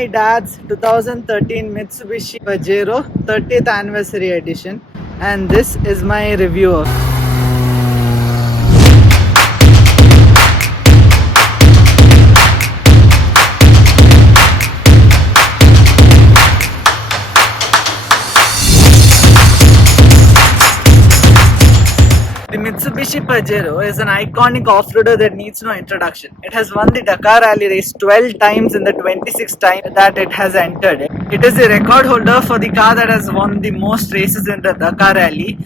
my dad's 2013 Mitsubishi Pajero 30th anniversary edition, and this is my review of it. The Mitsubishi Pajero is an iconic off-roader that needs no introduction. It has won the Dakar Rally race 12 times in the 26 times that it has entered. It is the record holder for the car that has won the most races in the Dakar Rally,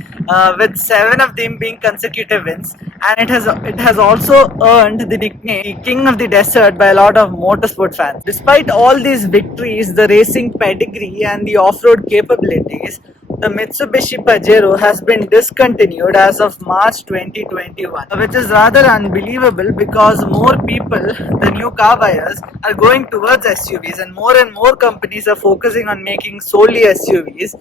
with 7 of them being consecutive wins. And it has also earned the nickname King of the Desert by a lot of motorsport fans. Despite all these victories, the racing pedigree and the off-road capabilities, the Mitsubishi Pajero has been discontinued as of March 2021, which is rather unbelievable because more people, the new car buyers, are going towards SUVs and more companies are focusing on making solely SUVs.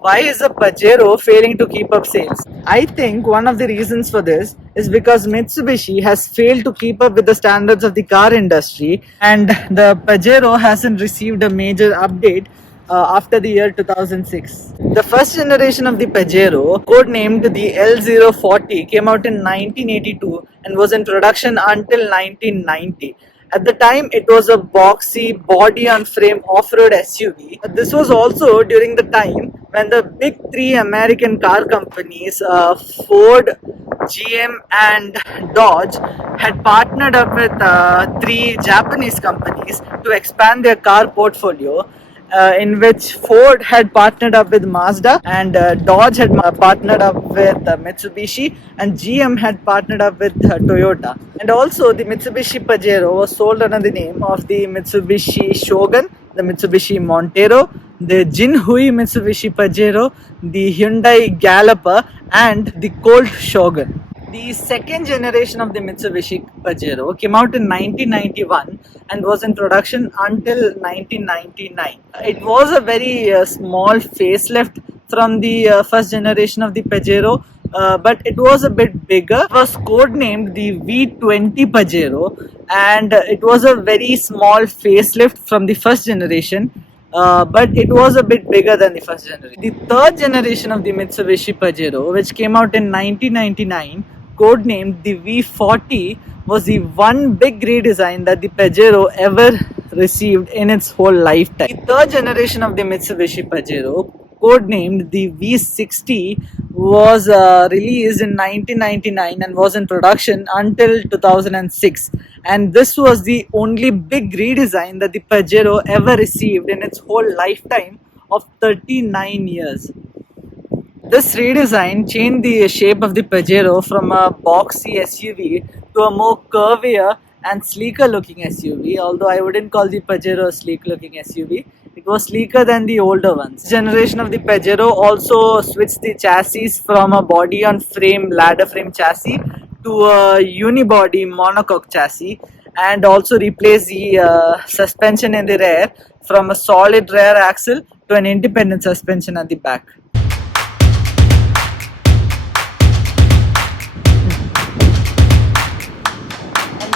Why is the Pajero failing to keep up sales? I think one of the reasons for this is because Mitsubishi has failed to keep up with the standards of the car industry, and the Pajero hasn't received a major update after the year 2006. The first generation of the Pajero, codenamed the L040, came out in 1982 and was in production until 1990. At the time, it was a boxy, body-on-frame off-road SUV. This was also during the time when the big three American car companies, Ford, GM and Dodge, had partnered up with three Japanese companies to expand their car portfolio, in which Ford had partnered up with Mazda, and Dodge had partnered up with Mitsubishi, and GM had partnered up with Toyota. And also the Mitsubishi Pajero was sold under the name of the Mitsubishi Shogun, the Mitsubishi Montero, the Jinhui Mitsubishi Pajero, the Hyundai Galloper, and the Colt Shogun. The second generation of the Mitsubishi Pajero came out in 1991 and was in production until 1999. It was a very small facelift from the first generation of the Pajero, but it was a bit bigger. It was codenamed the V20 Pajero, and it was a very small facelift from the first generation. But it was a bit bigger than the first generation. The third generation of the Mitsubishi Pajero, which came out in 1999, codenamed the V40, was the one big redesign that the Pajero ever received in its whole lifetime. The third generation of the Mitsubishi Pajero, codenamed the V60, was released in 1999 and was in production until 2006. And this was the only big redesign that the Pajero ever received in its whole lifetime of 39 years. This redesign changed the shape of the Pajero from a boxy SUV to a more curvier and sleeker looking SUV, although I wouldn't call the Pajero a sleek looking SUV. It was sleeker than the older ones. This generation of the Pajero also switched the chassis from a body on frame ladder frame chassis to a unibody monocoque chassis, and also replaced the suspension in the rear from a solid rear axle to an independent suspension at the back.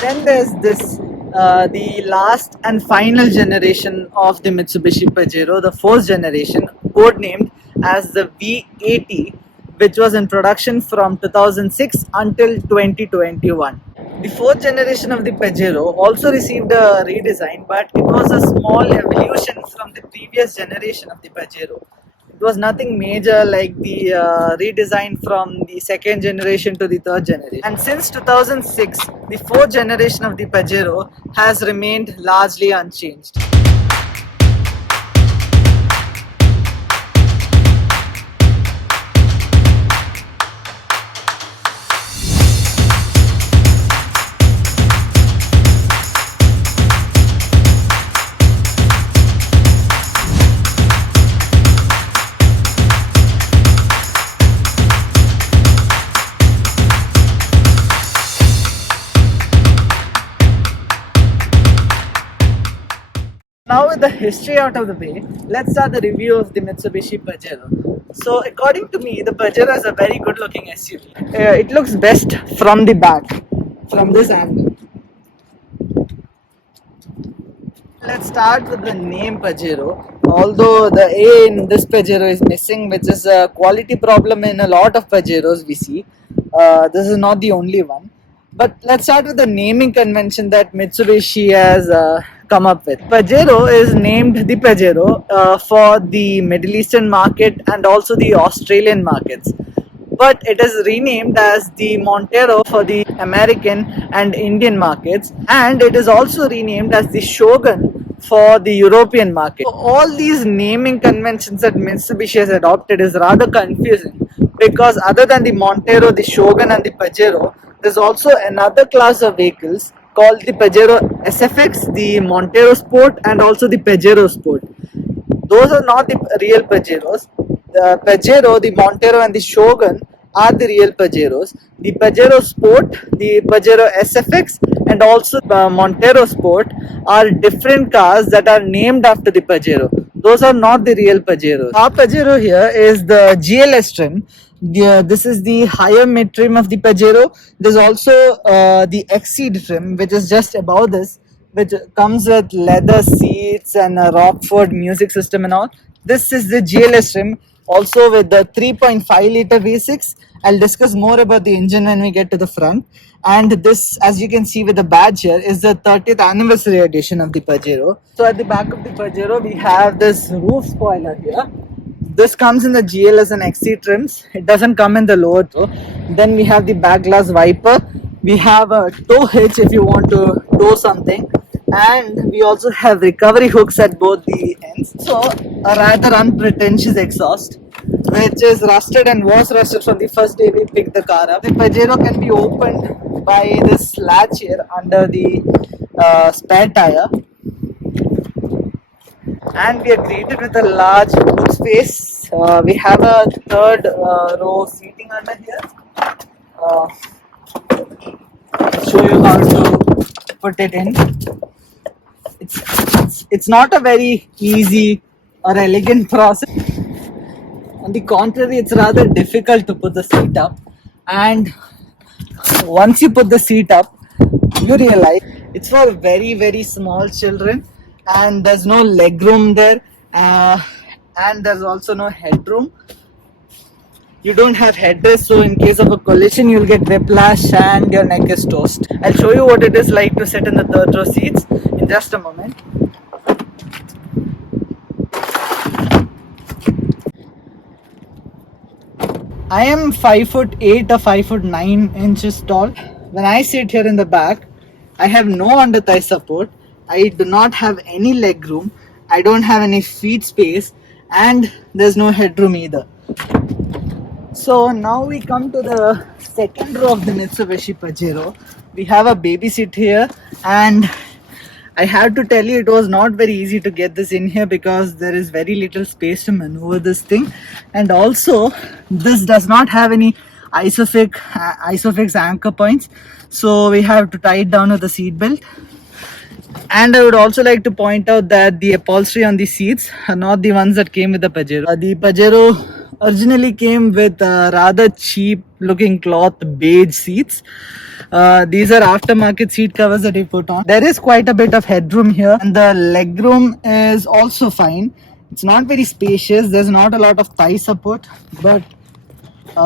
Then there's this, the last and final generation of the Mitsubishi Pajero, the fourth generation, codenamed as the V80, which was in production from 2006 until 2021. The fourth generation of the Pajero also received a redesign, but it was a small evolution from the previous generation of the Pajero. It was nothing major like the redesign from the second generation to the third generation. And since 2006, the fourth generation of the Pajero has remained largely unchanged. Now with the history out of the way, let's start the review of the Mitsubishi Pajero. So according to me, the Pajero is a very good looking SUV. It looks best from the back, from this angle. Let's start with the name Pajero. Although the A in this Pajero is missing, which is a quality problem in a lot of Pajeros we see. This is not the only one. But let's start with the naming convention that Mitsubishi has come up with. Pajero is named the Pajero for the Middle Eastern market and also the Australian markets, but it is renamed as the Montero for the American and Indian markets, and it is also renamed as the Shogun for the European market. So all these naming conventions that Mitsubishi has adopted is rather confusing, because other than the Montero, the Shogun, and the Pajero, there's also another class of vehicles called the Pajero SFX, the Montero Sport, and also the Pajero Sport. Those are not the real Pajeros. The Pajero, the Montero, and the Shogun are the real Pajeros. The Pajero Sport, the Pajero SFX, and also the Montero Sport are different cars that are named after the Pajero. Those are not the real Pajeros. Our Pajero here is the GLS trim. This is the higher mid trim of the Pajero. There's also the Exceed trim, which is just above this, which comes with leather seats and a Rockford music system and all. This is the GLS trim, also with the 3.5 liter V6. I'll discuss more about the engine when we get to the front. And this, as you can see with the badge here, is the 30th anniversary edition of the Pajero. So at the back of the Pajero, we have this roof spoiler here. This comes in the GLS and XC trims. It doesn't come in the lower toe. Then we have the back glass wiper. We have a tow hitch if you want to tow something. And we also have recovery hooks at both the ends. So a rather unpretentious exhaust, which is rusted and was rusted from the first day we picked the car up. The Pajero can be opened by this latch here under the spare tire. And we are greeted with a large boot space. We have a third row seating under here. I'll show you how to put it in. It's not a very easy or elegant process. On the contrary, it's rather difficult to put the seat up. And once you put the seat up, you realize it's for very, very small children, and there's no leg room there, and there's also no headroom. You don't have headrest, so in case of a collision you'll get whiplash and your neck is toast. I'll show you what it is like to sit in the third row seats in just a moment. I am 5'8" or 5'9" tall. When I sit here in the back, I have no under thigh support. I do not have any leg room. I don't have any feet space, and there's no headroom either. So now we come to the second row of the Mitsubishi Pajero. We have a baby seat here, and I have to tell you, it was not very easy to get this in here because there is very little space to maneuver this thing. And also, this does not have any isofix anchor points, so we have to tie it down with a seat belt. And I would also like to point out that the upholstery on the seats are not the ones that came with the Pajero. The Pajero originally came with rather cheap looking cloth beige seats. These are aftermarket seat covers that we put on. There is quite a bit of headroom here, and the legroom is also fine. It's not very spacious. There's not a lot of thigh support, but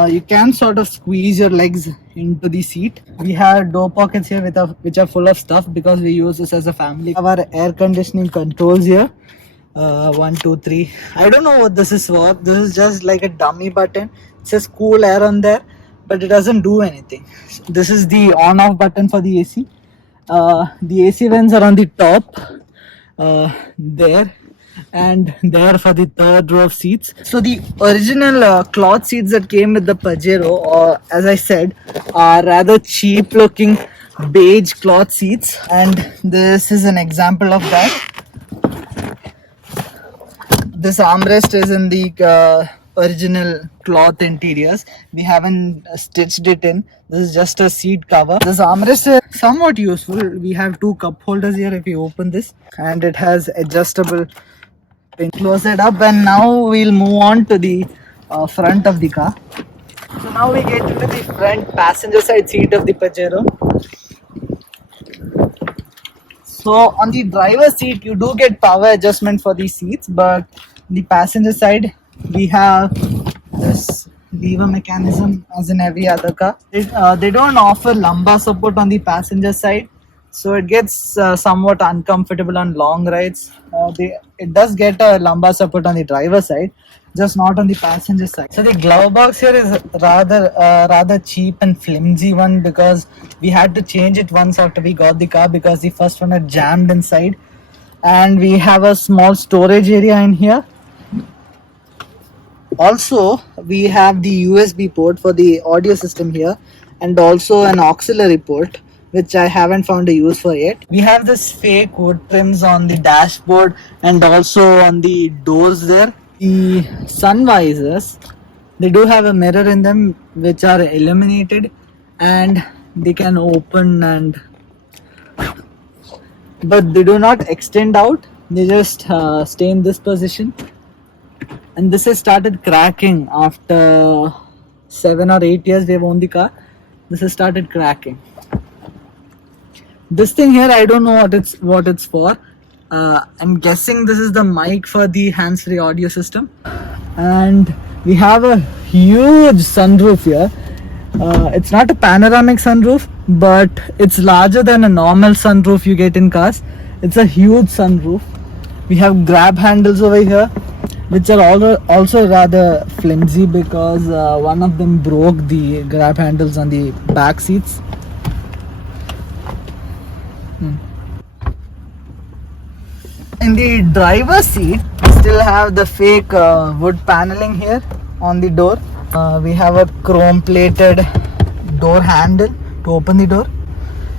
you can sort of squeeze your legs into the seat. We have door pockets here which are full of stuff because we use this as a family. Our air conditioning controls here. 1, 2, 3. I don't know what this is for. This is just like a dummy button. It says cool air on there, but it doesn't do anything. This is the on-off button for the AC. The AC vents are on the top there, and there for the third row of seats. So the original cloth seats that came with the Pajero, or as I said, are rather cheap looking beige cloth seats, and this is an example of that. This armrest is in the original cloth interiors. We haven't stitched it in. This is just a seat cover. This armrest is somewhat useful. We have two cup holders here if you open this, and it has adjustable pin. Close it up, and now we'll move on to the front of the car. So now we get into the front passenger side seat of the Pajero. So on the driver's seat, you do get power adjustment for these seats, but the passenger side, we have this lever mechanism as in every other car. They don't offer lumbar support on the passenger side, so it gets somewhat uncomfortable on long rides. It does get a lumbar support on the driver's side, just not on the passenger side. So the glove box here is rather cheap and flimsy one, because we had to change it once after we got the car because the first one had jammed inside. And we have a small storage area in here. Also, we have the USB port for the audio system here, and also an auxiliary port, which I haven't found a use for yet. We have this fake wood trims on the dashboard and also on the doors there. The sun visors, they do have a mirror in them which are illuminated, and they can open, and but they do not extend out, they just stay in this position. And this has started cracking after 7 or 8 years they've owned the car. This has started cracking. This thing here, I don't know what it's for. I'm guessing this is the mic for the hands-free audio system. And we have a huge sunroof here. It's not a panoramic sunroof, but it's larger than a normal sunroof you get in cars. It's a huge sunroof. We have grab handles over here, which are also rather flimsy because one of them broke the grab handles on the back seats. In the driver's seat, we still have the fake wood paneling here on the door. We have a chrome plated door handle to open the door,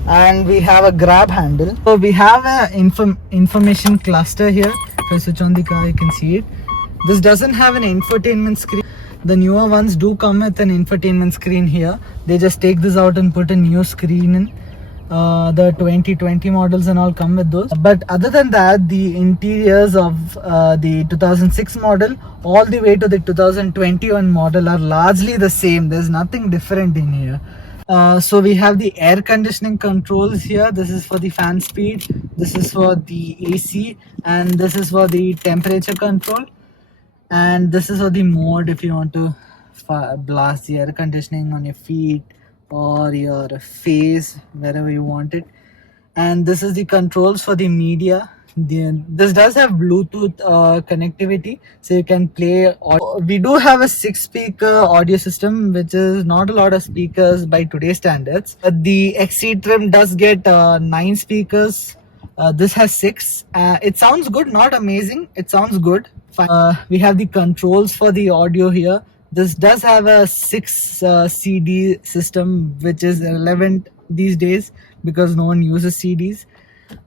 and we have a grab handle. So we have an information cluster here. If I switch on the car, you can see it. This doesn't have an infotainment screen. The newer ones do come with an infotainment screen here. They just take this out and put a new screen in. The 2020 models and all come with those. But other than that, the interiors of the 2006 model all the way to the 2021 model are largely the same. There's nothing different in here. So we have the air conditioning controls here. This is for the fan speed, this is for the AC, and this is for the temperature control. And this is for the mode if you want to blast the air conditioning on your feet or your face, wherever you want it. And this is the controls for the media. This does have Bluetooth connectivity, so you can play. We do have a 6-speaker audio system, which is not a lot of speakers by today's standards. But the XC trim does get 9 speakers. This has 6. It sounds good, not amazing. It sounds good. We have the controls for the audio here. This does have a 6 CD system, which is relevant these days because no one uses CDs.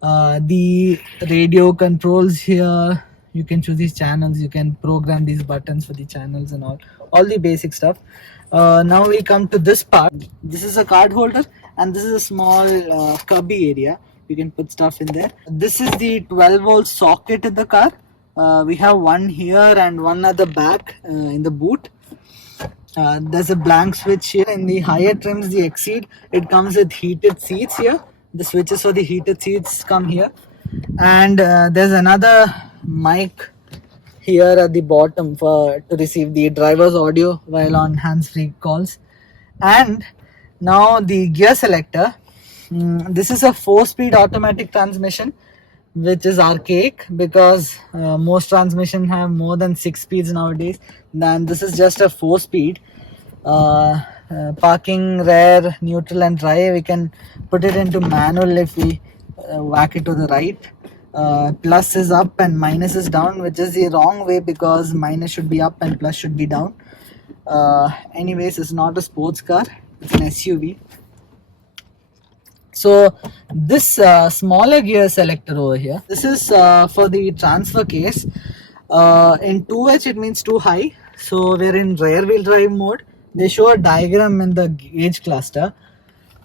The radio controls here, you can choose these channels, you can program these buttons for the channels and all the basic stuff. Now we come to this part. This is a card holder, and this is a small cubby area. You can put stuff in there. This is the 12-volt socket in the car. We have one here and one at the back in the boot. There's a blank switch here. In the higher trims, the Exceed, it comes with heated seats here. The switches for the heated seats come here. And there's another mic here at the bottom to receive the driver's audio while on hands-free calls. And now the gear selector. This is a 4-speed automatic transmission, which is archaic because most transmission have more than 6 speeds nowadays. Then this is just a 4-speed. Parking, rear, neutral and drive, we can put it into manual if we whack it to the right. Plus is up and minus is down, which is the wrong way because minus should be up and plus should be down. Anyways, it's not a sports car, it's an SUV. So this smaller gear selector over here, this is for the transfer case. In 2H it means too high, so we're in rear wheel drive mode. They show a diagram in the gauge cluster.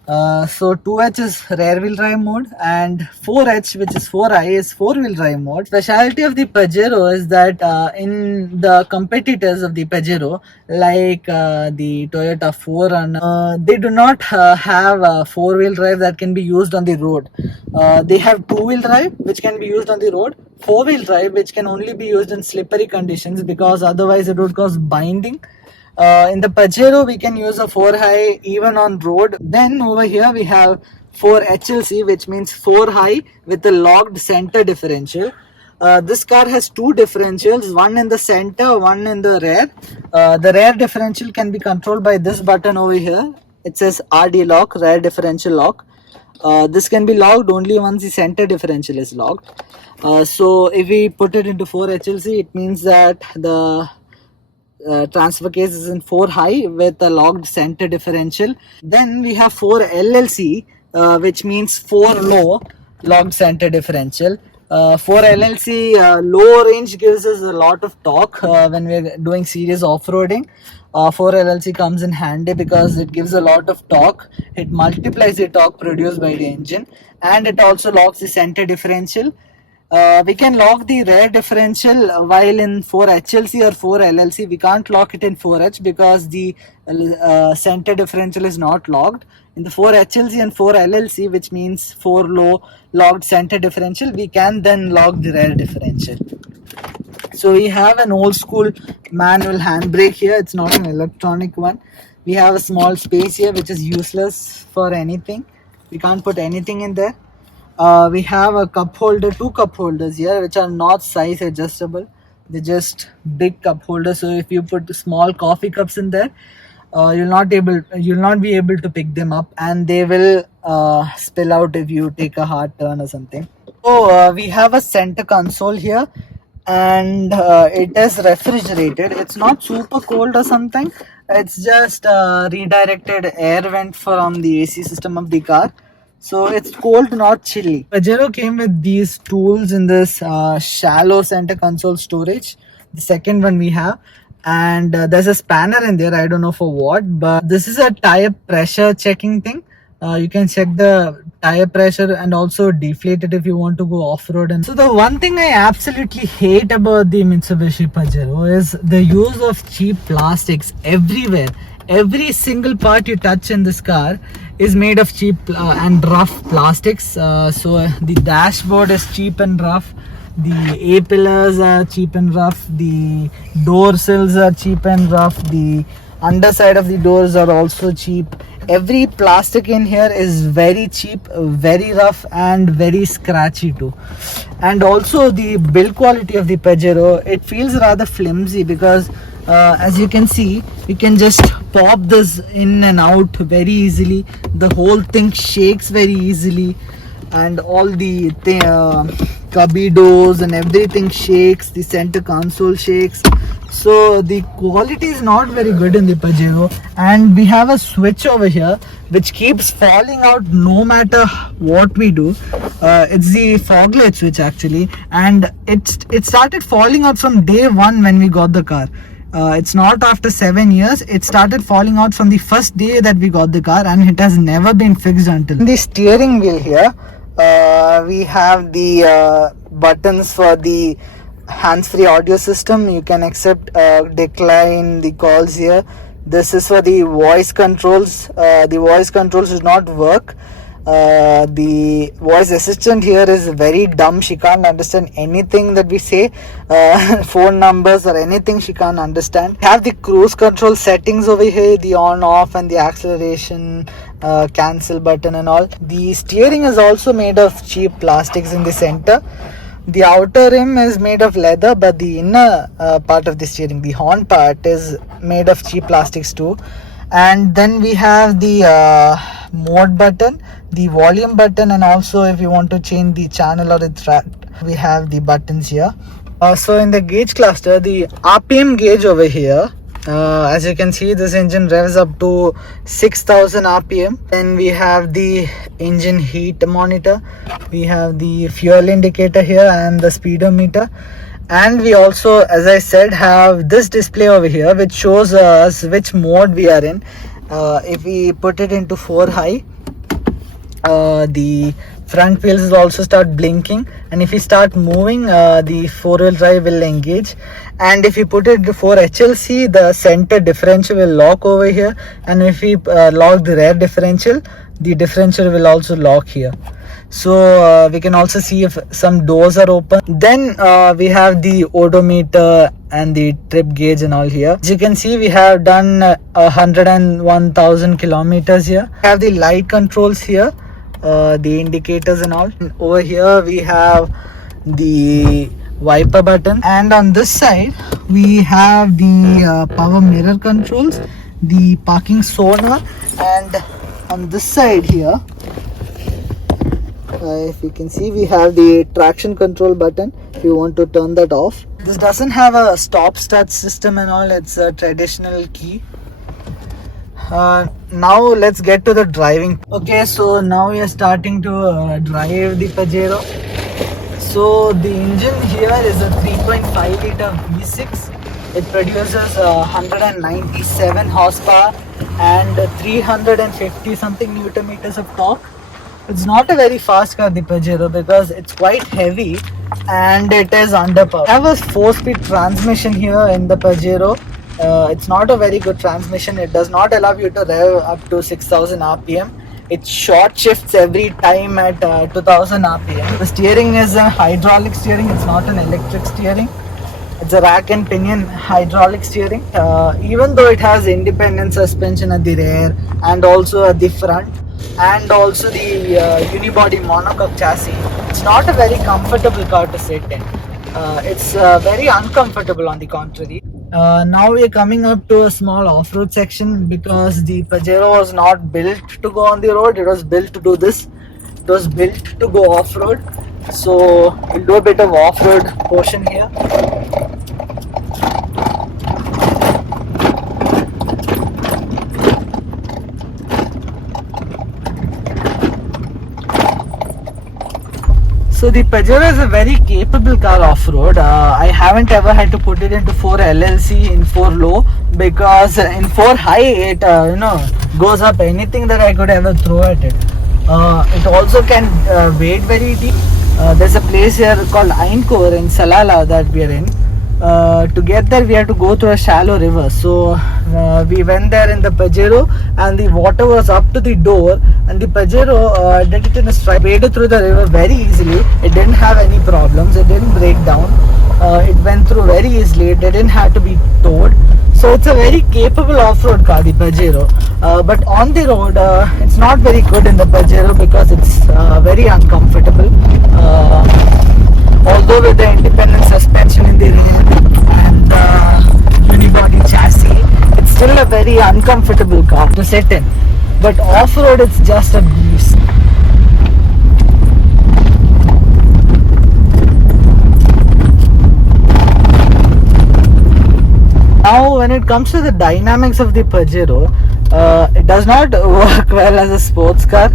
So 2H is rear wheel drive mode, and 4H, which is 4i, is 4-wheel drive mode. Specialty of the Pajero is that in the competitors of the Pajero, like the Toyota 4Runner, they do not have a 4-wheel drive that can be used on the road. They have 2-wheel drive which can be used on the road, 4-wheel drive which can only be used in slippery conditions because otherwise it would cause binding. In the Pajero, we can use a 4 high even on road. Then over here we have 4 HLC, which means 4 high with a locked center differential. This car has two differentials, one in the center, one in the rear. The rear differential can be controlled by this button over here. It says RD lock, rear differential lock. This can be locked only once the center differential is locked. So if we put it into 4 HLC, it means that the transfer case is in 4 high with a locked center differential. Then we have 4 LLC, which means 4 low locked center differential. 4 LLC low range gives us a lot of torque when we're doing serious off-roading. 4 LLC comes in handy because it gives a lot of torque. It multiplies the torque produced by the engine, and it also locks the center differential. We can lock the rear differential while in 4 HLC or 4 LLC. We can't lock it in 4H because the center differential is not locked. In the 4 HLC and 4 LLC, which means 4 low locked center differential, we can then lock the rear differential. So we have an old school manual handbrake here. It's not an electronic one. We have a small space here which is useless for anything. We can't put anything in there. We have a cup holder, 2 cup holders here, which are not size adjustable. They're just big cup holders. So if you put small coffee cups in there, you'll not be able to pick them up, and they will spill out if you take a hard turn or something. So we have a center console here, and it is refrigerated. It's not super cold or something. It's just redirected air vent from the AC system of the car. So it's cold, not chilly. Pajero came with these tools in this shallow center console storage. The second one we have. And there's a spanner in there. I don't know for what. But this is a tire pressure checking thing. You can check the tire pressure and also deflate it if you want to go off-road. And so the one thing I absolutely hate about the Mitsubishi Pajero is the use of cheap plastics everywhere. Every single part you touch in this car is made of cheap and rough plastics. So the dashboard is cheap and rough. The A-pillars are cheap and rough. The door sills are cheap and rough. The underside of the doors are also cheap. Every plastic in here is very cheap, very rough, and very scratchy too. And also the build quality of the Pajero, it feels rather flimsy because as you can see, you can just pop this in and out very easily. The whole thing shakes very easily, and all the cubby doors and everything shakes. The center console shakes. So the quality is not very good in the Pajero, and we have a switch over here which keeps falling out no matter what we do. It's the fog light switch actually, and it started falling out from day one when we got the car. It's not after 7 years. It started falling out from the first day that we got the car, and it has never been fixed until. In the steering wheel here, we have the buttons for the hands-free audio system. You can accept, decline the calls here. This is for the voice controls. The voice controls do not work. The voice assistant here is very dumb. She can't understand anything that we say, phone numbers or anything she can't understand. We have the cruise control settings over here, the on off and the acceleration, cancel button and all. The steering is also made of cheap plastics in the center. The outer rim is made of leather, but the inner part of the steering, the horn part, is made of cheap plastics too. And then we have the mode button, the volume button, and also if you want to change the channel or the track, we have the buttons here. So in the gauge cluster, the RPM gauge over here, as you can see, this engine revs up to 6000 RPM. Then we have the engine heat monitor, we have the fuel indicator here and the speedometer. And we also, as I said, have this display over here which shows us which mode we are in. If we put it into 4 high, the front wheels will also start blinking, and if we start moving, the four-wheel drive will engage. And if we put it for HLC, the center differential will lock over here, and if we lock the rear differential, the differential will also lock here. So we can also see if some doors are open. Then we have the odometer and the trip gauge and all here. As you can see, we have done 101,000 kilometers here. We have the light controls here, the indicators and all. And over here we have the wiper button, and on this side we have the power mirror controls, the parking sonar, and on this side here, if you can see, we have the traction control button if you want to turn that off. This doesn't have a stop start system and all, it's a traditional key. Now let's get to the driving. Okay, so now we are starting to drive the Pajero. So the engine here is a 3.5 liter V6. It produces 197 horsepower and 350 something Newton meters of torque. It's not a very fast car, the Pajero, because it's quite heavy and it is underpowered. I have a 4-speed transmission here in the Pajero. It's not a very good transmission. It does not allow you to rev up to 6000 RPM. It short shifts every time at 2000 RPM. The steering is a hydraulic steering. It's not an electric steering. It's a rack and pinion hydraulic steering. Even though it has independent suspension at the rear and also at the front, and also the unibody monocoque chassis, it's not a very comfortable car to sit in. It's very uncomfortable on the contrary. Now we are coming up to a small off-road section because the Pajero was not built to go on the road. It was built to do this. It was built to go off-road. So we'll do a bit of off-road portion here. So the Pajero is a very capable car off-road. I haven't ever had to put it into 4 LLC in 4 low, because in 4 high it goes up anything that I could ever throw at it. It also can wade very deep. There's a place here called Aincourt in Salalah that we are in. To get there we had to go through a shallow river, so we went there in the Pajero and the water was up to the door, and the Pajero did it in a stride, waded through the river very easily. It didn't have any problems, it didn't break down, it went through very easily, it didn't have to be towed. So it's a very capable off-road car, the Pajero, but on the road it's not very good in the Pajero because it's very uncomfortable. Although with the independent suspension in the rear and unibody chassis, it's still a very uncomfortable car to sit in. But off-road, it's just a beast. Now, when it comes to the dynamics of the Pajero, it does not work well as a sports car.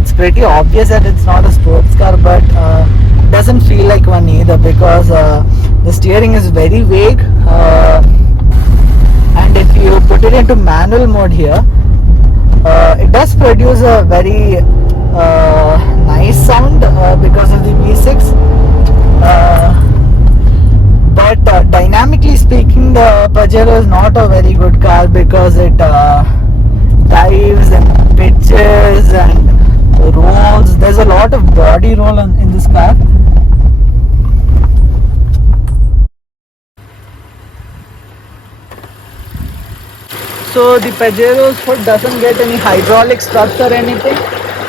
It's pretty obvious that it's not a sports car, but it doesn't feel like one either because the steering is very vague, and if you put it into manual mode here, it does produce a very nice sound because of the V6, but dynamically speaking, the Pajero is not a very good car because it dives and pitches and rolls. There's a lot of body roll in this car. So the Pajero's hood doesn't get any hydraulic struts or anything.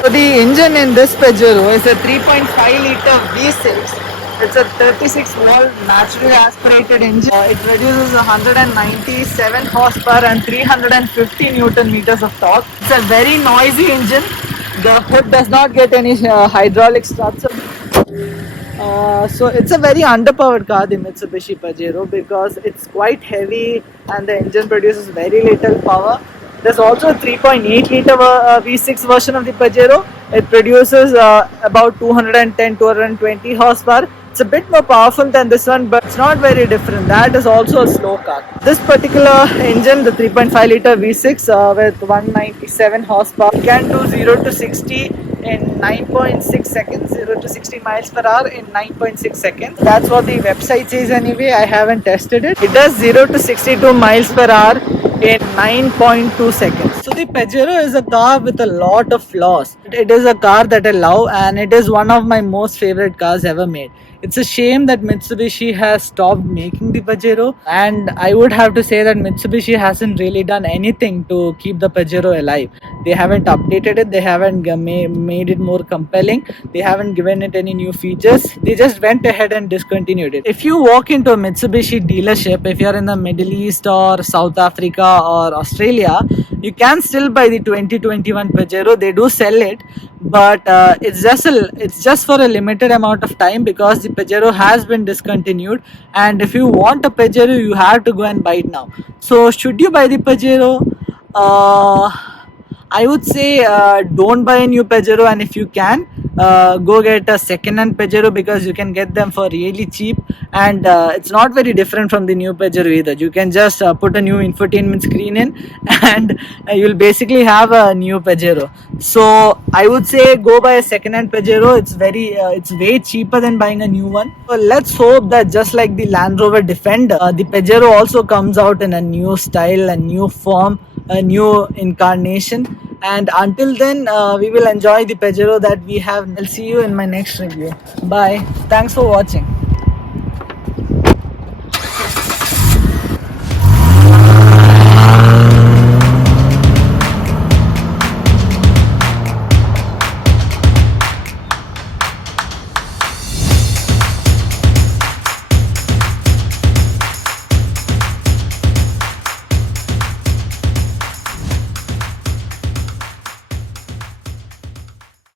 So the engine in this Pajero is a 3.5 liter V6. It's a 36 volt naturally aspirated engine. It produces 197 horsepower and 350 Newton meters of torque. It's a very noisy engine. The hood does not get any hydraulic struts. So it's a very underpowered car, the Mitsubishi Pajero, because it's quite heavy and the engine produces very little power. There's also a 3.8 liter V6 version of the Pajero. It produces about 210-220 horsepower, It's a bit more powerful than this one, but it's not very different. That is also a slow car. This particular engine, the 3.5 liter V6 with 197 horsepower, can do 0 to 60 in 9.6 seconds, 0 to 60 miles per hour in 9.6 seconds. That's what the website says anyway. I haven't tested it. It does 0 to 62 miles per hour in 9.2 seconds. So the Pajero is a car with a lot of flaws. It is a car that I love, and it is one of my most favorite cars ever made. It's a shame that Mitsubishi has stopped making the Pajero, and I would have to say that Mitsubishi hasn't really done anything to keep the Pajero alive. They haven't updated it, they haven't made it more compelling, they haven't given it any new features. They just went ahead and discontinued it. If you walk into a Mitsubishi dealership, if you're in the Middle East or South Africa or Australia, you can still buy the 2021 Pajero. They do sell it, but it's just for a limited amount of time, because the Pajero has been discontinued, and if you want a Pajero, you have to go and buy it now. So should you buy the Pajero? I would say don't buy a new Pajero, and if you can, go get a second-hand Pajero, because you can get them for really cheap, and it's not very different from the new Pajero either. You can just put a new infotainment screen in, and you'll basically have a new Pajero. So I would say go buy a second-hand Pajero. It's way cheaper than buying a new one. So let's hope that just like the Land Rover Defender, the Pajero also comes out in a new style, a new form, a new incarnation. And until then, we will enjoy the Pajero that we have. I'll see you in my next review. Bye. Thanks for watching.